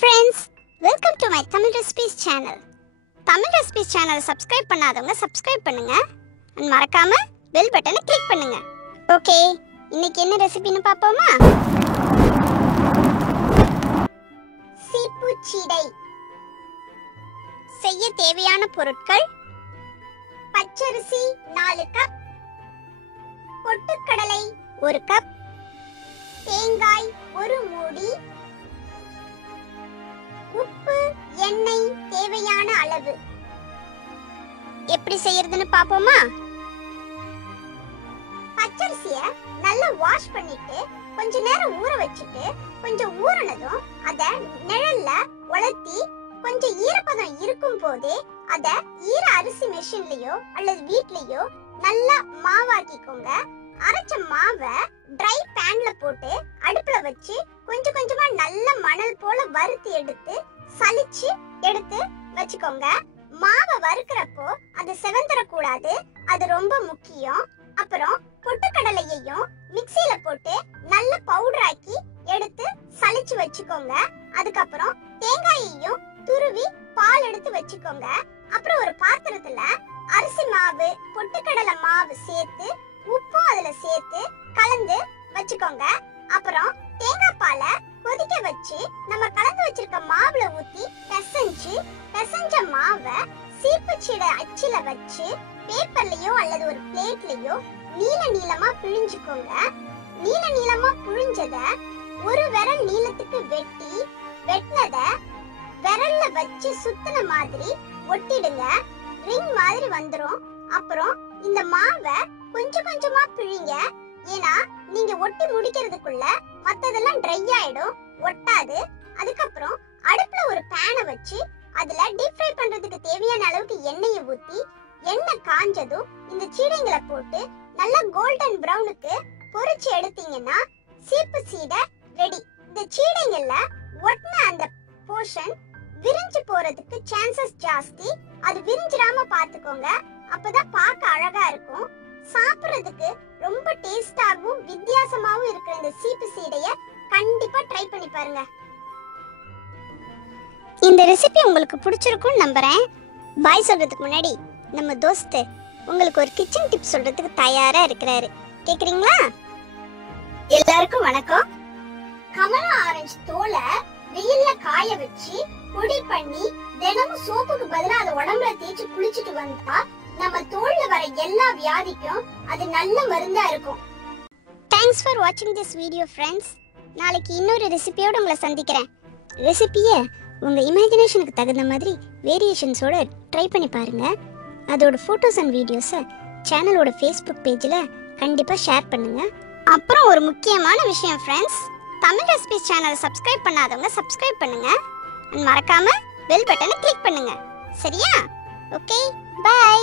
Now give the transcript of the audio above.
friends, welcome to my Tamil recipes channel. Tamil recipes channel subscribe பண்ணாதவங்க subscribe பண்ணுங்க and மறக்காம bell button click பண்ணுங்க. Okay, இன்னைக்கு என்ன ரெசிபின்னு பாப்போமா? Seepu Seedai. செய்ய தேவையான பொருட்கள்: பச்சரிசி 4 கப், பொட்டுக்கடலை 1 கப், தேங்காய் 1 மூடி, உப்பு, எண்ணெய் தேவையான அளவு. எப்படி செய்யறதுன்னு பாப்போமா? பச்சரிசியை நல்லா வாஷ் பண்ணிட்டு கொஞ்ச நேரம் ஊற வச்சிட்டு கொஞ்சம் ஊறனதும் அத நிழல்ல உலர்த்தி கொஞ்சம் ஈரப்பதம் இருக்கும் போதே அத ஈர அரிசி மெஷின்லயோ அல்லது வீட்லயோ நல்லா மாவாக்கிக்கோங்க. அரைச்ச மாவை ட்ரை பேன்ல போட்டு அடுப்புல வச்சு கொஞ்சம் கொஞ்சமா நல்ல மணல் போல வறுத்து எடுத்து சலிச்சு எடுத்து வச்சுக்கோங்க. மாவை வறுக்கிறப்போ அது செவந்தர கூடாது, அது ரொம்ப முக்கியம். அப்புறம் பொட்டுக்கடலையையும் மிக்ஸில போட்டு நல்ல பவுடர் ஆக்கி எடுத்து சலிச்சு வச்சுக்கோங்க. அதுக்கப்புறம் தேங்காயையும் துருவி பால் எடுத்து வச்சுக்கோங்க. அப்புறம் ஒரு பாத்திரத்துல அரிசி மாவு பொட்டுக்கடலை மாவு சேர்த்து உப்பு அதுல சேர்த்து கலந்து வச்சுக்கோங்க. அப்புறம் தேங்காய் பாலை கொதிக்க வச்சு நம்ம கலந்து வச்சிருக்க மாவுல ஊத்தி பிசைஞ்ச மாவை சீப்பு சீடை அச்சில வச்சு பேப்பர்லயோ அல்லது ஒரு பிளேட்லயோ நீளமா பிழிஞ்சுக்கோங்க. நீளமா புழிஞ்சத ஒரு விரல் நீளத்துக்கு வெட்டினத விரல்ல வச்சு சுத்தின மாதிரி ஒட்டிடுங்க. ரிங் மாதிரி வந்துரும். அப்புறம் இந்த மாவை கொஞ்சம் கொஞ்சமா பிழிங்க. ஏன்னா நீங்க ஒட்டி முடிக்கிறதுக்குள்ள மத்ததெல்லாம் ட்ரை ஆயிடும், ஒட்டாது. அதுக்கப்புறம் அடுப்புல ஒரு பேனை வச்சு அதுல டீப் ஃப்ரை பண்றதுக்கு தேவையான அளவுக்கு எண்ணெயை ஊத்தி எண்ணெய் காஞ்சதும் இந்த சீடைங்களை போட்டு நல்லா கோல்டன் பிரவுனுக்கு பொரிச்சு எடுத்தீங்கன்னா சீப்பு சீடை ரெடி. இந்த சீடைங்கள்ல ஒட்டின அந்த போர்ஷன் விரிஞ்சு போறதுக்கு சான்சஸ் ஜாஸ்தி. அது விரிஞ்சிராம பாத்துக்கோங்க, அப்பதான் பார்க்க அழகா இருக்கும். சாப்பிடுறதுக்கு ரொம்ப டேஸ்டாவும் வித்தியாசமாவும் இருக்கிற இந்த சீப்பு சீடைய கண்டிப்பா ட்ரை பண்ணி பாருங்க. இந்த ரெசிபி உங்களுக்கு பிடிச்சிருக்கும்னு நம்புறேன். பாய் சொல்றதுக்கு முன்னாடி நம்ம தோஸ்து உங்களுக்கு ஒரு கிச்சன் டிப் சொல்றதுக்கு தயாரா இருக்கிறாரு. கேக்குறீங்களா? எல்லாருக்கும் வணக்கம். கமலா ஆரஞ்சு தோலை வெயில்ல காய வச்சு பொடி பண்ணி தினமும் சோப்புக்கு பதிலா அதை உடம்புல தேய்ச்சி குளிச்சுட்டு வந்தா நம்ம தோல்ல வர எல்லா வியாதிக்கும் அது நல்ல மருந்தா இருக்கும். Thanks for watching this video friends. நாளைக்கு இன்னொரு ரெசிபியோட உங்களை சந்திக்கிறேன். ரெசிபியை உங்க இமேஜினேஷனுக்கு தகுந்த மாதிரி வேரியேஷன்ஸோட ட்ரை பண்ணி பாருங்க. அதோட ஃபோட்டோஸ் அண்ட் வீடியோஸை சேனலோட ஃபேஸ்புக் பேஜில் கண்டிப்பாக ஷேர் பண்ணுங்க. அப்புறம் ஒரு முக்கியமான விஷயம் ஃப்ரெண்ட்ஸ், தமிழ் ரெசிபிஸ் சேனலை சப்ஸ்கிரைப் பண்ணாதவங்க சப்ஸ்கிரைப் பண்ணுங்க. மறக்காம பெல் பட்டனை கிளிக் பண்ணுங்க. சரியா? Okay, by.